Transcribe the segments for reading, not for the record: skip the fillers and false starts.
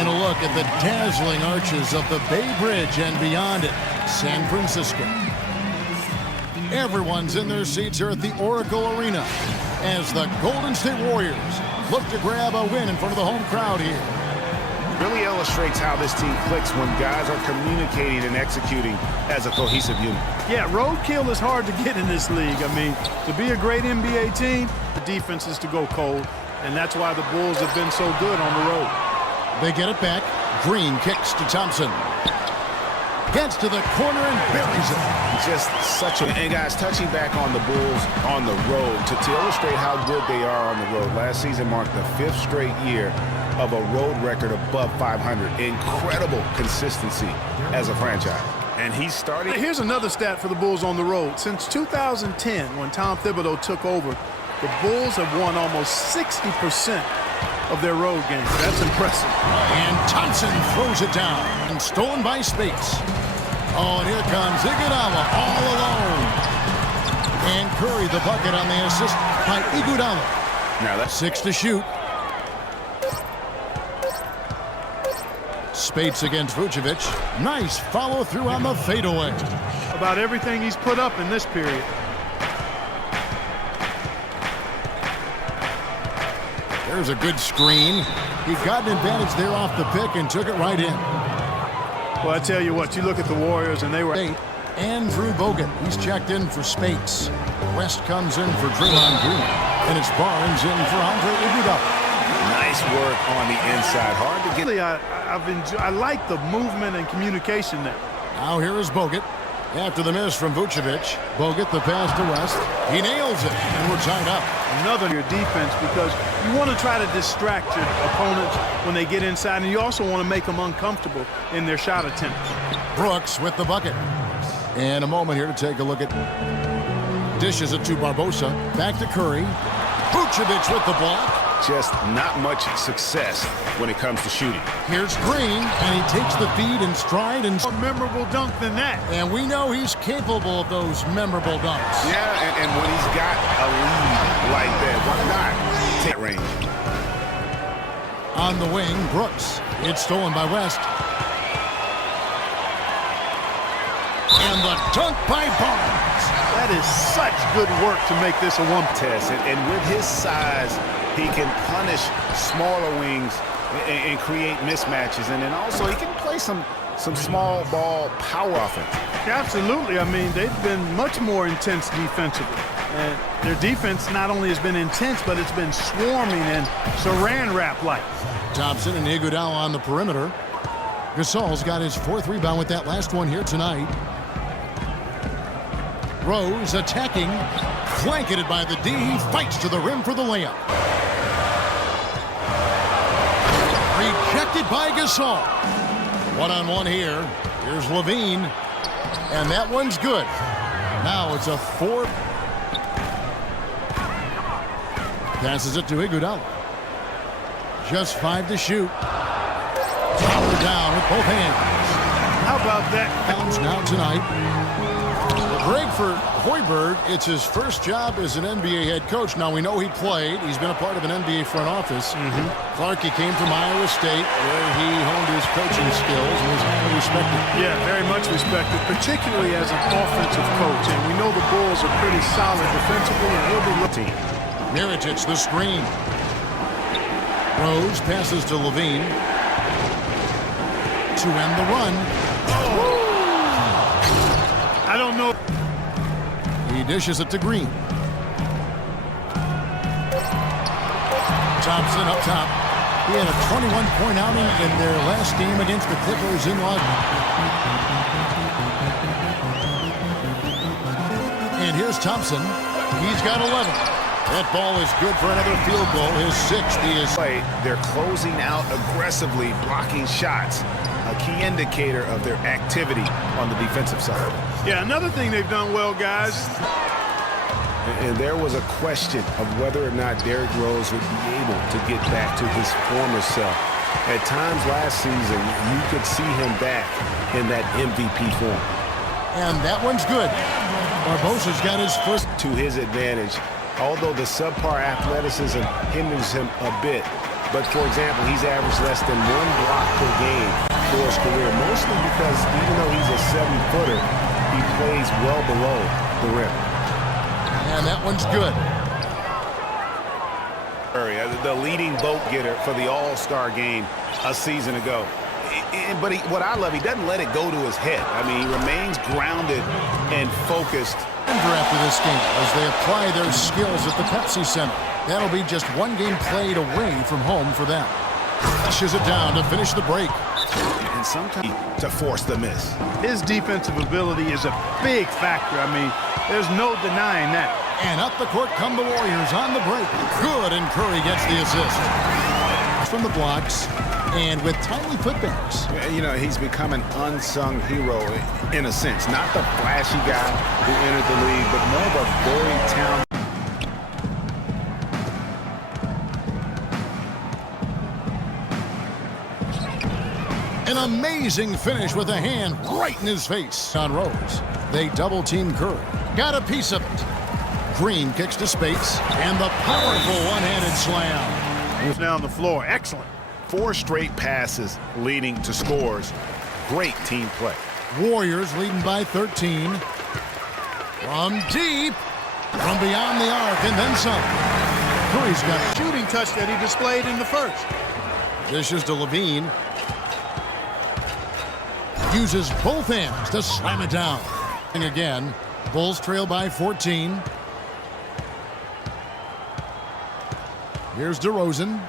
And a look at the dazzling arches of the Bay Bridge and beyond it, San Francisco. Everyone's in their seats here at the Oracle Arena as the Golden State Warriors look to grab a win in front of the home crowd here. Really illustrates how this team clicks when guys are communicating and executing as a cohesive unit. Yeah, roadkill is hard to get in this league. I mean, to be a great NBA team, the defense is to go cold, and that's why the Bulls have been so good on the road. They get it back. Green kicks to Thompson. Gets to the corner and buries it. Just such a... And guys, touching back on the Bulls on the road to illustrate how good they are on the road. Last season marked the 5th straight year of a road record above 500. Incredible consistency as a franchise. And he's starting... Here's another stat for the Bulls on the road. Since 2010, when Tom Thibodeau took over, the Bulls have won almost 60% of their road games. That's impressive. And Thompson throws it down. And stolen by Spates. Oh, and here comes Iguodala all alone. And Curry the bucket on the assist by Iguodala. Now that's 6 to shoot. Spates against Vucevic. Nice follow through on the fadeaway. About everything he's put up in this period. There's a good screen. He got an advantage there off the pick and took it right in. Well, I tell you what, you look at the Warriors and they were... Andrew Bogut, he's checked in for Spates. West comes in for Draymond Green. And it's Barnes in for Andre Iguodala. nice work on the inside. Hard to get... Really, I like the movement and communication there. Now here is Bogut. After the miss from Vucevic, Bogut the pass to West. He nails it, and we're tied up. Another your defense, because you want to try to distract your opponents when they get inside, and you also want to make them uncomfortable in their shot attempts. Brooks with the bucket. And a moment here to take a look at... Dishes it to Barbosa. Back to Curry. Vucevic with the block. Just not much success when it comes to shooting. Here's Green, and he takes the feed in stride. And more memorable dunk than that. And we know he's capable of those memorable dunks. Yeah, and when he's got a lead like that, why not take range? On the wing, Brooks. It's stolen by West. And the dunk by Barnes. That is such good work to make this a one test. And with his size, he can punish smaller wings and create mismatches. And then also he can play some small ball power offense. Absolutely. I mean, they've been much more intense defensively. And their defense not only has been intense, but it's been swarming and saran wrap-like. Thompson and Iguodala on the perimeter. Gasol's got his fourth rebound with that last one here tonight. Rose attacking, flanketed by the D. He fights to the rim for the layup. Rejected by Gasol. One-on-one here. Here's Levine. And that one's good. Now it's a 4. Passes it to Iguodala. Just 5 to shoot. Power down with both hands. How about that? Pounds now tonight. Greg, for Hoiberg, it's his first job as an NBA head coach. Now, we know he played. He's been a part of an NBA front office. Clarkie came from Iowa State, where he honed his coaching skills and was highly respected. Yeah, very much respected, particularly as an offensive coach. And we know the Bulls are pretty solid defensively, and he'll be looking. Mirotic, the screen. Rose passes to Levine to end the run. I don't know. He dishes it to Green. Thompson up top. He had a 21-point outing in their last game against the Clippers in London. And here's Thompson. He's got 11. That ball is good for another field goal. His 6th. He is... They're closing out aggressively, blocking shots. A key indicator of their activity on the defensive side. Yeah, another thing they've done well, guys. And there was a question of whether or not Derrick Rose would be able to get back to his former self. At times last season, you could see him back in that MVP form. And that one's good. Barbosa's got his first... To his advantage, although the subpar athleticism hinders him a bit, But, for example, he's averaged less than 1 block per game for his career, mostly because even though he's a 7-footer, he plays well below the rim. And that one's good. The leading vote getter for the All-Star game a season ago. But what I love, he doesn't let it go to his head. I mean, he remains grounded and focused. After this game, as they apply their skills at the Pepsi Center. That'll be just 1 game played away from home for them. Pushes it down to finish the break. And sometimes to force the miss. His defensive ability is a big factor. I mean, there's no denying that. And up the court come the Warriors on the break. Good, and Curry gets the assist. From the blocks, and with timely putbacks. You know, he's become an unsung hero in a sense. Not the flashy guy who entered the league, but more of a very talented. An amazing finish with a hand right in his face. On Rose, they double-team Curry. Got a piece of it. Green kicks to Spates, and the powerful one-handed slam. He's now on the floor. Excellent. 4 straight passes leading to scores. Great team play. Warriors leading by 13. From deep, from beyond the arc, and then some. Curry's got a Shooting touch that he displayed in the first. dishes to Levine. Uses both hands to slam it down. And again, Bulls trail by 14. Here's DeRozan.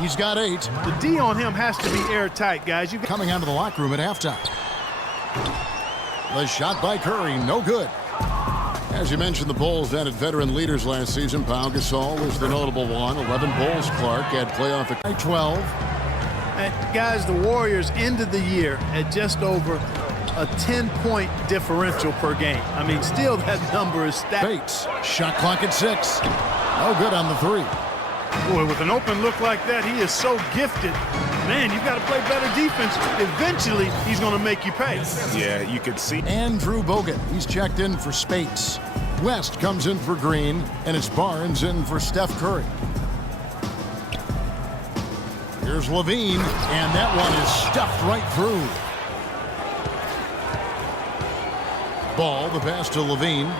He's got 8. The D on him has to be airtight, guys. Coming out of the locker room at halftime. The shot by Curry, no good. As you mentioned, the Bulls added veteran leaders last season. Pau Gasol was the notable one. 11 Bulls. Clark had playoff at 12. And guys, the Warriors ended the year at just over a 10-point differential per game. I mean, still that number is stacked. Bates, shot clock at 6. No good on the 3. Boy, with an open look like that, he is so gifted. Man, you've got to play better defense. Eventually, he's going to make you pay. Yeah, you could see. Andrew Bogut, he's checked in for Spates. West comes in for Green, and it's Barnes in for Steph Curry. Here's Levine, and that one is stuffed right through. Ball, the pass to Levine.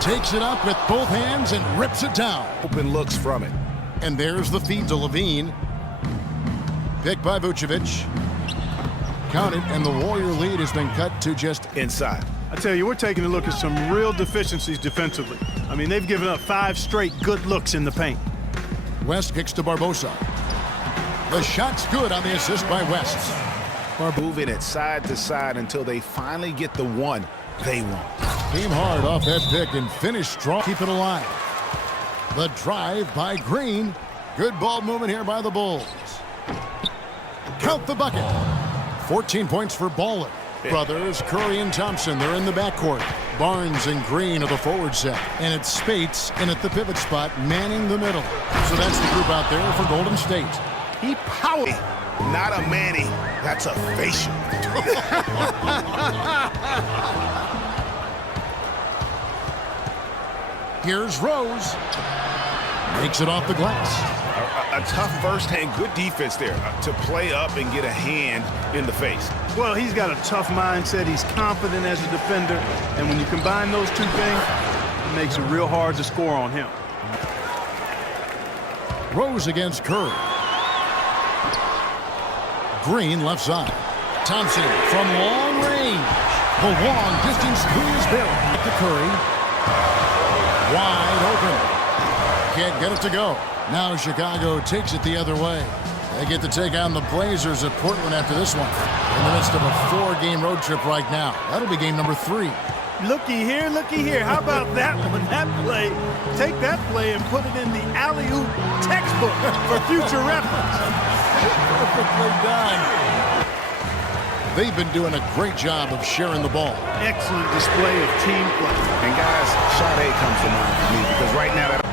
Takes it up with both hands and rips it down. Open looks from it. And there's the feed to Levine. Picked by Vucevic. Counted, and the Warrior lead has been cut to just Inside. I tell you, we're taking a look at some real deficiencies defensively. I mean, they've given up 5 straight good looks in the paint. West kicks to Barbosa. The shot's good on the assist by West. Moving it side to side until they finally get the one they want. Came hard off that pick and finished strong. Keep it alive. The drive by Green. Good ball movement here by the Bulls. Count the bucket. 14 points for Ballin. Brothers Curry and Thompson, they're in the backcourt. Barnes and Green are the forward set. And it's Spates in at the pivot spot, manning the middle. So that's the group out there for Golden State. He powered. Not a Manny. That's a facial. Here's Rose. Makes it off the glass. A tough first hand, good defense there to play up and get a hand in the face. Well, he's got a tough mindset. He's confident as a defender. And when you combine those two things, it makes it real hard to score on him. Rose against Curry. Green left side. Thompson from long range. The long distance three is barrel. To Curry. Wide open. Can't get it to go. Now Chicago takes it the other way. They get to take on the Blazers at Portland after this one. In the midst of a 4-game road trip right now. That'll be game number 3. Looky here, looky here. How about that one? That play. Take that play and put it in the alley-oop textbook for future reference. Perfectly done. They've been doing a great job of sharing the ball. Excellent display of team play. And guys, Sade comes to mind for me because right now that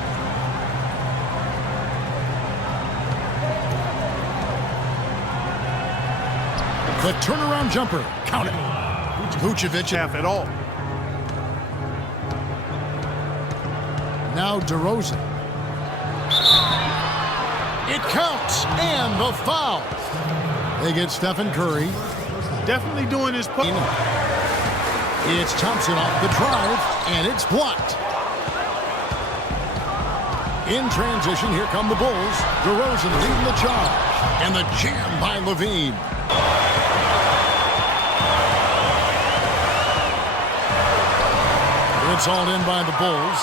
the turnaround jumper. Count it. Vucevic Half at all. now DeRozan. It counts, and the foul. They get Stephen Curry. Definitely doing his part. It's Thompson off the drive, and it's blocked. In transition, here come the Bulls. DeRozan leading the charge, and the jam by Levine. It's all in by the Bulls.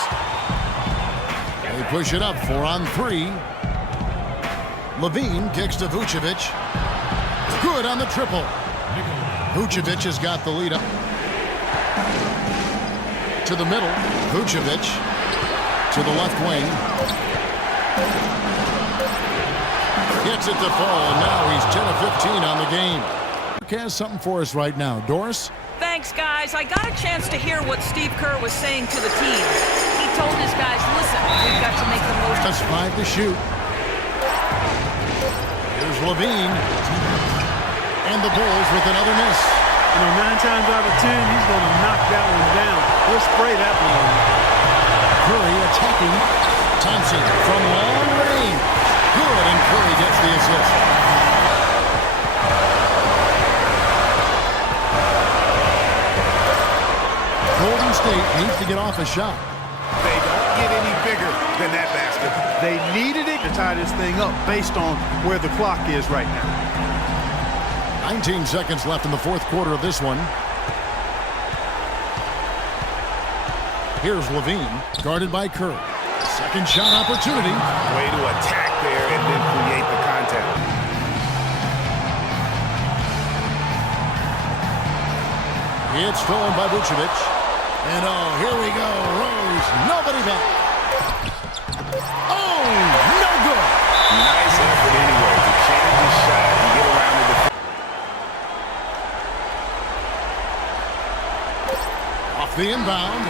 They push it up 4-on-3. Levine kicks to Vucevic. Good on the triple. Vucevic has got the lead up. To the middle. Vucevic to the left wing. Gets it to fall, and now he's 10 of 15 on the game. Has something for us right now. Doris? Thanks, guys. I got a chance to hear what Steve Kerr was saying to the team. He told his guys, listen, we've got to make the most. That's 5 to shoot. Here's Levine. And the Bulls with another miss. You know, 9 times out of 10, he's going to knock that one down. He'll spray that one on. Curry attacking. Thompson from long range. Good, and Curry gets the assist. Golden State needs to get off a shot. They don't get any bigger than that basket. They needed it to tie this thing up based on where the clock is right now. 19 seconds left in the fourth quarter of this one. Here's Levine, guarded by Curry. Second shot opportunity. Way to attack there and then create the contact. It's stolen by Vucevic. And oh, here we go. Rose, nobody back. Oh, no good. Nice effort anyway to change his shot and get around the defense. Off the inbound.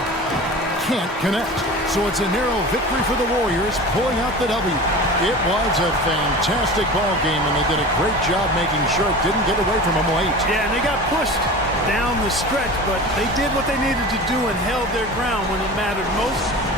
Can't connect. So it's a narrow victory for the Warriors, pulling out the W. It was a fantastic ball game, and they did a great job making sure it didn't get away from them late. Yeah, and they got pushed down the stretch, but they did what they needed to do and held their ground when it mattered most.